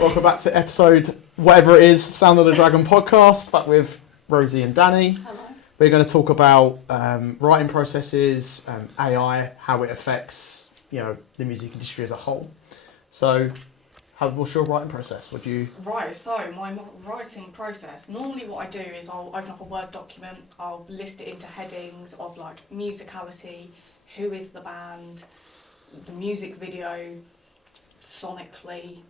Welcome back to episode whatever it is, Sound of the Dragon podcast, back with Rosie and Dani. Hello. We're going to talk about writing processes, AI, how it affects the music industry as a whole. So, what's your writing process? Right, so my writing process, normally what I do is I'll open up a Word document, I'll list it into headings of like musicality, who is the band, the music video, sonically,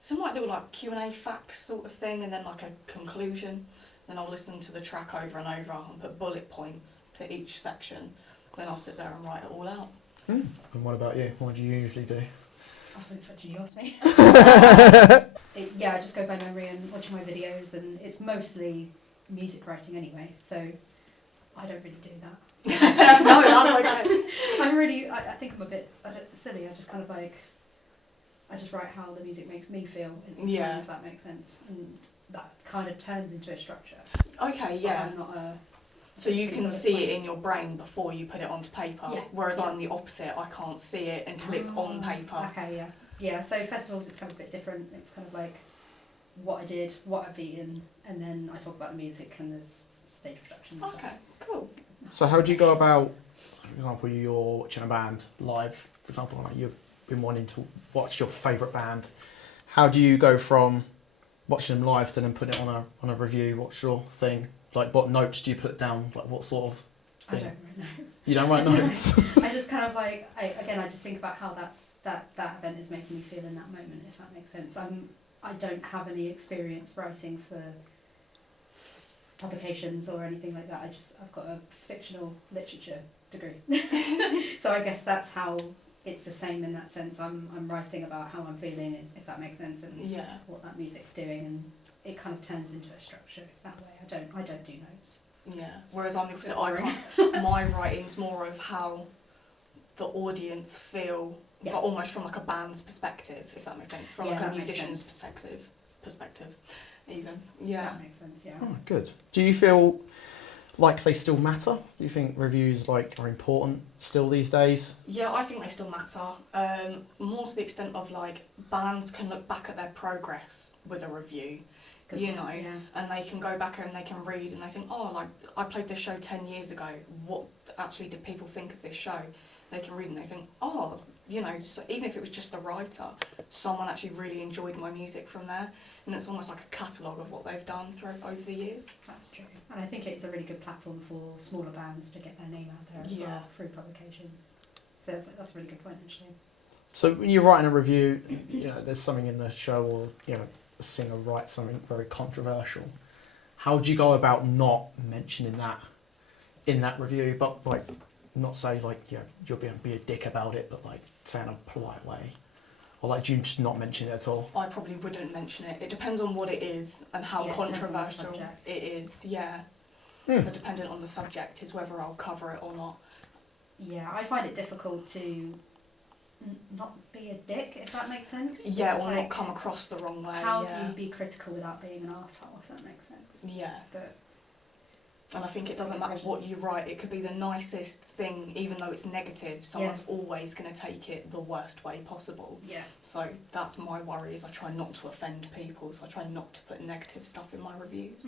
some like little like Q&A facts sort of thing, and then like a conclusion. Then I'll listen to the track over and over and put bullet points to each section. Then I'll sit there and write it all out. And what about you? What do you usually do? I was expecting you to ask me. I just go by memory and watching my videos, and it's mostly music writing anyway, so I don't really do that. No, I think I'm a bit silly. I just kind of I just write how the music makes me feel, if that makes sense, and that kind of turns into a structure. Okay, yeah. I'm not a... So you can see it in your brain before you put it onto paper, whereas I'm the opposite. I can't see it until it's on paper. Okay, yeah. Yeah, so festivals, it's kind of a bit different. It's kind of like what I did, what I've eaten, and then I talk about the music and there's stage production and stuff. Okay, cool. So how do you go about, for example, you're watching a band live, for example, like you've been wanting to watch your favourite band. How do you go from watching them live to then put it on a review? What's your thing? Like, what notes do you put down? Like, what sort of thing? I don't write notes. You don't write notes? I just kind of I just think about how that event is making me feel in that moment, if that makes sense. I don't have any experience writing for publications or anything like that. I've got a fictional literature degree. So I guess that's how it's the same in that sense. I'm writing about how I'm feeling, if that makes sense, and what that music's doing, and it kind of turns into a structure that way. I don't do notes. Yeah. Whereas I'm the opposite. My writing's more of how the audience feel, but almost from like a band's perspective, if that makes sense. From like a musician's perspective, even. Yeah. That makes sense. Yeah. Oh, good. Do you feel like they still matter? Do you think reviews are important still these days? Yeah, I think they still matter. More to the extent of like bands can look back at their progress with a review. And they can go back and they can read and they think, oh, like I played this show 10 years ago. What actually did people think of this show? They can read and they think, oh, so even if it was just the writer, someone actually really enjoyed my music from there. And it's almost like a catalogue of what they've done over the years. That's true. And I think it's a really good platform for smaller bands to get their name out there as well through publication. So that's a really good point, actually. So when you're writing a review, there's something in the show or, a singer writes something very controversial. How do you go about not mentioning that in that review, but not say you'll be a dick about it, but say in a polite way? Or do you just not mention it at all? I probably wouldn't mention it. It depends on what it is and how controversial it is. Yeah. So dependent on the subject is whether I'll cover it or not. Yeah, I find it difficult to not be a dick, if that makes sense. Yeah, or not come across the wrong way. How do you be critical without being an arsehole, if that makes sense? Yeah. And I think it doesn't matter what you write, it could be the nicest thing, even though it's negative, someone's always going to take it the worst way possible. Yeah. So that's my worry, is I try not to offend people, so I try not to put negative stuff in my reviews.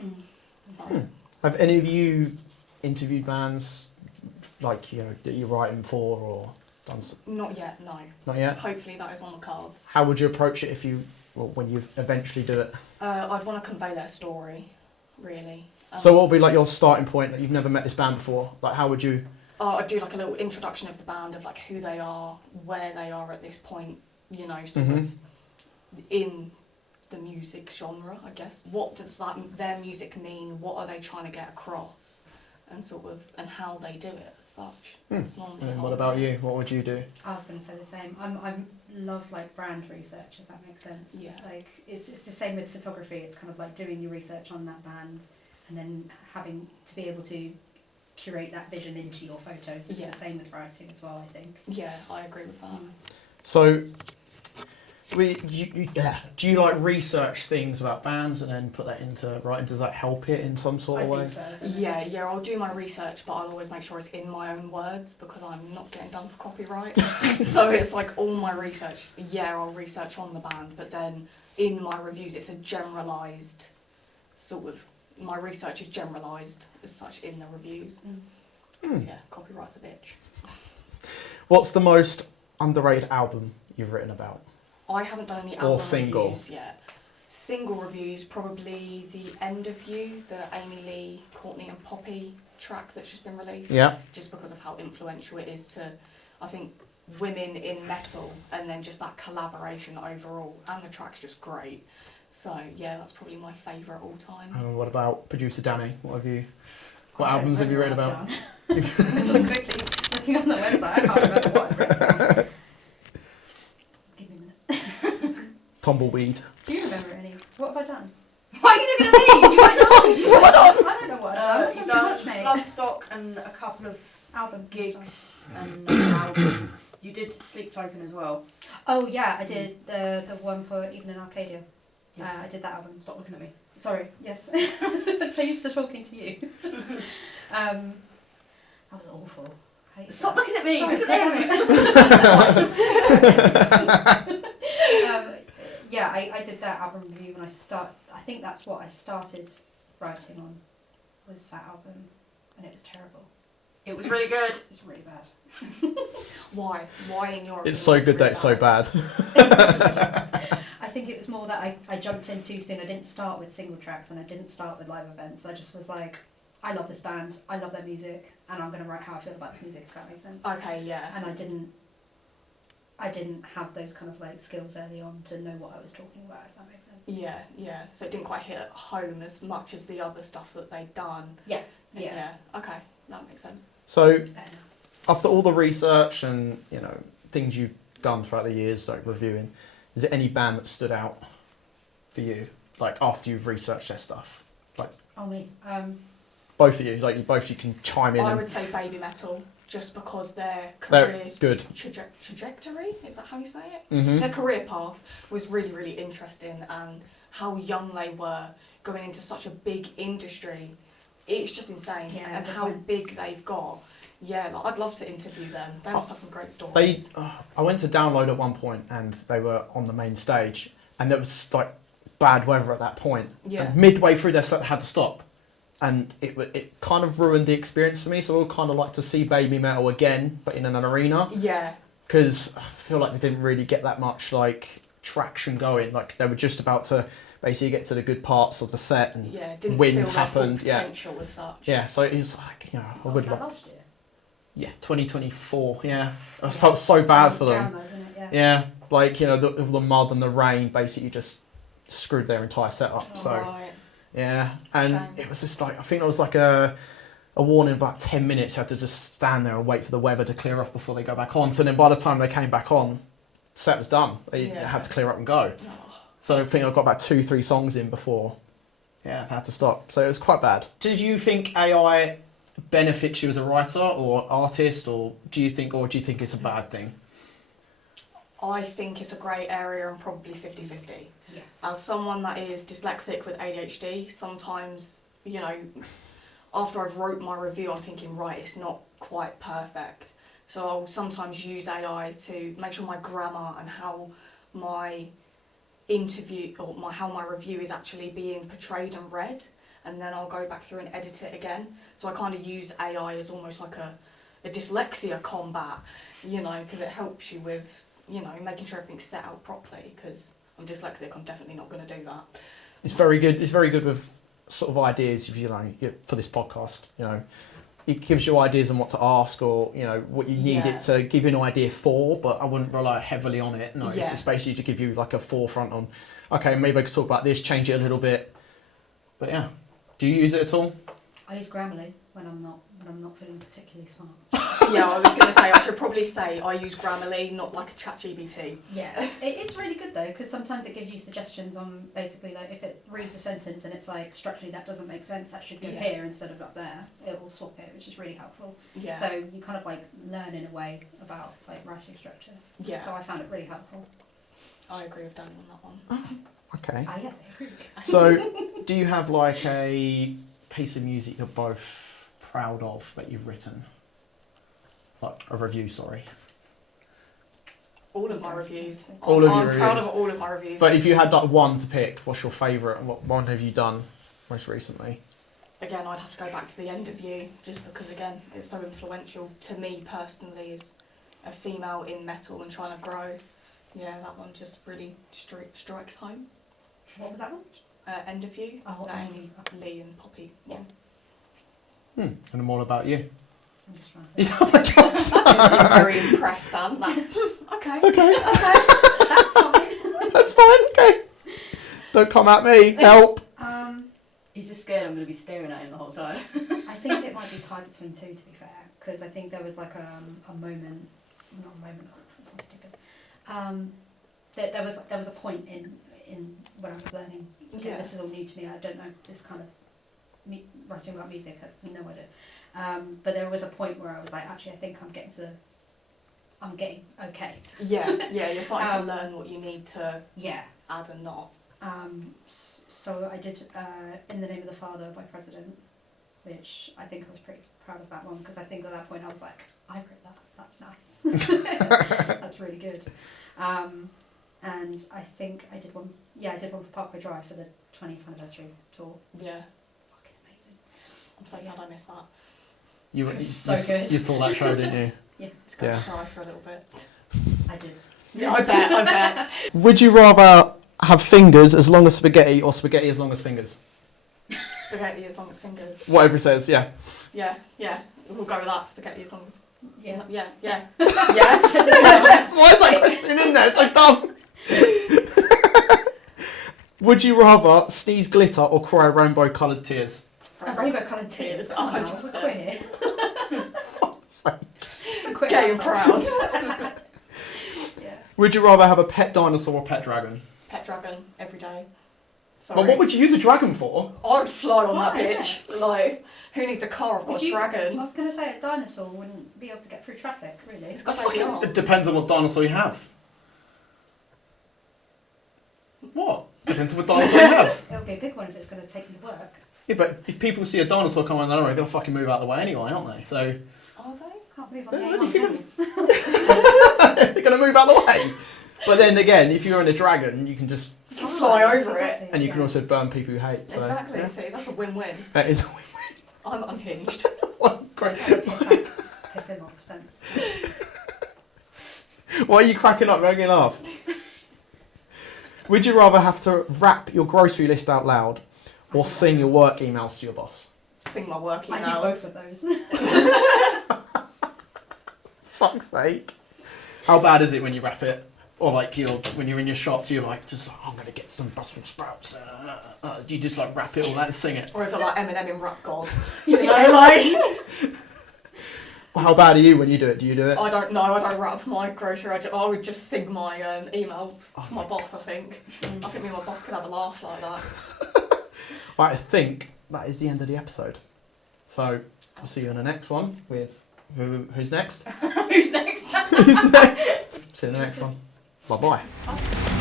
Have any of you interviewed bands that you're writing for or done? Not yet, no. Not yet? Hopefully that is on the cards. How would you approach it when you eventually do it? I'd want to convey their story, really. So what would be your starting point? That you've never met this band before. How would you? I'd do a little introduction of the band, of who they are, where they are at this point. Sort of in the music genre, I guess. What does their music mean? What are they trying to get across? And how they do it as such. And what about you? What would you do? I was going to say the same. I love brand research, if that makes sense. Yeah. It's the same with photography. It's kind of doing your research on that band and then having to be able to curate that vision into your photos. It's the same with writing as well, I think. Yeah, I agree with that. So Do you like research things about bands and then put that into writing? Does that help it in some sort of way? So. Yeah, I'll do my research, but I'll always make sure it's in my own words because I'm not getting done for copyright. So it's like all my research, I'll research on the band, but then in my reviews it's a generalised sort of, my research is generalised as such in the reviews. So yeah, copyright's a bitch. What's the most underrated album you've written about? I haven't done any album Or single? reviews yet. Single reviews, probably The End of You, the Amy Lee, Courtney and Poppy track that's just been released. Yeah. Just because of how influential it is to, I think, women in metal, and then just that collaboration overall, and the track's just great. So yeah, that's probably my favourite all time. What about producer Dani? What albums have you written about? Just quickly looking on the website, I can't remember what I've written about. Give me a minute. Tumbleweed. Do you remember any? What have I done? Why are you looking at me? You might not. You might not. I don't know what I've done. You've Not done too much, mate. Bloodstock and a couple of Albums, gigs and an album. You did Sleep Token as well. Oh yeah, I did the one for Even in Arcadia. Yes. I did that album. Stop looking at me. Sorry. Yes. So used to talking to you. That was awful. I hated Stop that. looking at me. Sorry, Look at them. Yeah, I did that album review when I think that's what I started writing on, was that album, and it was terrible. It was really good. It was really bad. Why? Why in your It's opinion so is it good that really it's so bad. I think it was more that I jumped in too soon. I didn't start with single tracks and I didn't start with live events. I just was like, I love this band, I love their music, and I'm going to write how I feel about this music, if that makes sense. Okay, yeah. And I didn't have those kind of like skills early on to know what I was talking about, if that makes sense. Yeah. So it didn't quite hit home as much as the other stuff that they'd done. Yeah. Okay, that makes sense. So Fair enough. after all the research and things you've done throughout the years, like reviewing, is there any band that stood out for you, like after you've researched their stuff? Like Oh me. both of you, you can chime in. I and would say Baby Metal, just because their They're career good. trajectory, is that how you say it? Mhm. Their career path was really, really interesting, and how young they were going into such a big industry. It's just insane, Yeah, and good how point. big they've got. Yeah, like, I'd love to interview them. They must have some great stories. I went to download at one point and they were on the main stage, and there was like bad weather at that point. Yeah. And midway through their set, they had to stop, and it kind of ruined the experience for me. So I would kind of like to see Baby Metal again, but in an arena, Yeah, because I feel like they didn't really get that much like traction going. Like they were just about to basically get to the good parts of the set, and yeah. Didn't wind feel their happened. full potential potential as such. Yeah, so it was like I What would was like. that last year? Yeah, 2024. Yeah, I felt so bad for them. Download, isn't it? Yeah. Yeah, like the mud and the rain basically just screwed their entire setup. So Right. yeah, It's a and shame. it was just like I think it was like a warning of about 10 minutes. You had to just stand there and wait for the weather to clear off before they go back on. So then by the time they came back on, the set was done. They Yeah. had to clear up and go. Oh. So I think I got about 2-3 songs in before. Yeah, I had to stop. So it was quite bad. Did you think AI benefits you as a writer or artist, or do you think it's a bad thing? I think it's a grey area and probably 50-50. Yeah. As someone that is dyslexic with ADHD, sometimes, after I've wrote my review, I'm thinking, right, it's not quite perfect. So I'll sometimes use AI to make sure my grammar and how my how my review is actually being portrayed and read, and then I'll go back through and edit it again. So I kind of use AI as almost like a dyslexia combat, because it helps you with, making sure everything's set out properly, because I'm dyslexic, I'm definitely not going to do that. It's very good. It's very good with sort of ideas. If for this podcast, it gives you ideas on what to ask, or what you need Yeah. it to give you an idea for. But I wouldn't rely heavily on it. No, Yeah. it's just basically to give you like a forefront on. Okay, maybe I could talk about this, change it a little bit. But yeah, do you use it at all? I use Grammarly when I'm not feeling particularly smart. Yeah, I was going to say, I should probably say I use Grammarly, not like a ChatGPT. Yeah, it's really good though, because sometimes it gives you suggestions on basically like if it reads a sentence and it's like structurally that doesn't make sense, that should go Yeah. here instead of up there. It will swap it, which is really helpful. Yeah. So you kind of like learn in a way about like writing structure. Yeah. So I found it really helpful. I agree with Dani on that one. Okay. Ah, yes, I agree. So, do you have like a piece of music you're both proud of that you've written? Like a review, sorry. All of my reviews. All of your I'm proud reviews. of all of my reviews. But if you had like one to pick, what's your favourite? What one have you done most recently? Again, I'd have to go back to the end of you, just because again, it's so influential to me personally as a female in metal and trying to grow. Yeah, that one just really strikes home. What was that one? End of you. Oh, that End of Amy, Lee and Poppy. Yeah. And then what about you? I'm just trying to think. Oh my God. I'm very impressed, Dan. Okay. Okay, That's fine. that's fine. Okay. Don't come at me. Help. He's just scared I'm going to be staring at him the whole time. I think it might be tied between two, to be fair, because I think there was like a moment, not a moment, that sounds stupid. There was a point in when I was learning. Okay, Yeah. this is all new to me. I don't know this kind of writing about music. I have no idea. But there was a point where I was like, actually, I think I'm getting okay. Yeah, you're starting to learn what you need to Yeah. add and not. So I did In the Name of the Father by President, which I think I was pretty proud of that one, because I think at that point I was like, I wrote that, that's nice. That's really good. And I think I did one for Parkway Drive for the 20th anniversary tour. Yeah. Fucking amazing. I'm so sad I missed that. You saw that show, didn't you? Yeah. It's going to Yeah. cry for a little bit. I did. Yeah, I bet. Would you rather have fingers as long as spaghetti or spaghetti as long as fingers? Spaghetti as long as fingers. Whatever it says, yeah. Yeah. We'll go with that. Spaghetti as long as... Yeah. Yeah. Yeah. Why is that question in there? It's so dumb. Would you rather sneeze glitter or cry rainbow coloured tears? Rainbow coloured tears. Oh, no, it's a 100%. queer. So, It's a queer Gay and asshole. proud. Yeah. would you rather have a pet dinosaur or pet dragon? Pet dragon every day. Sorry. Well, what would you use a dragon for? I would fly on that Fly, bitch. Like, who needs a car? I've got a I dragon. was going to say a dinosaur wouldn't be able to get through traffic, really. It's got baby It arms. depends on what dinosaur you have. What? Depends on what dinosaur you have. It'll be a big one if it's going to take me to work. Yeah, but if people see a dinosaur come on the road, they'll fucking move out of the way anyway, aren't they? So Are they? Can't move Yeah, on what the do you A1, they're going to move out of the way. But then again, if you're in a dragon, you can just... You can fly over it. And you can also burn people you hate. So, Exactly, yeah. see, that's a win-win. That is a I'm unhinged. win-win. Great. Piss him off, don't. Why are you cracking up? Making me laugh. Would you rather have to rap your grocery list out loud or sing your work emails to your boss? Sing my work I emails. do both of those. Fuck's sake. How bad is it when you rap it? Or like when you're in your shop, you're like, I'm going to get some Brussels sprouts. Do you just like rap it all that and sing it? Or is it like Eminem in Rap God? You know, like... Well, how bad are you when you do it? Do you do it? I don't know, I don't rap my grocery. I would just sing my emails to my boss, I think. I think me and my boss could have a laugh like that. Right, I think that is the end of the episode. So, I'll see you in the next one with... Who's next? Who's next? Who's next? See you in the next one. Bye-bye. Oh.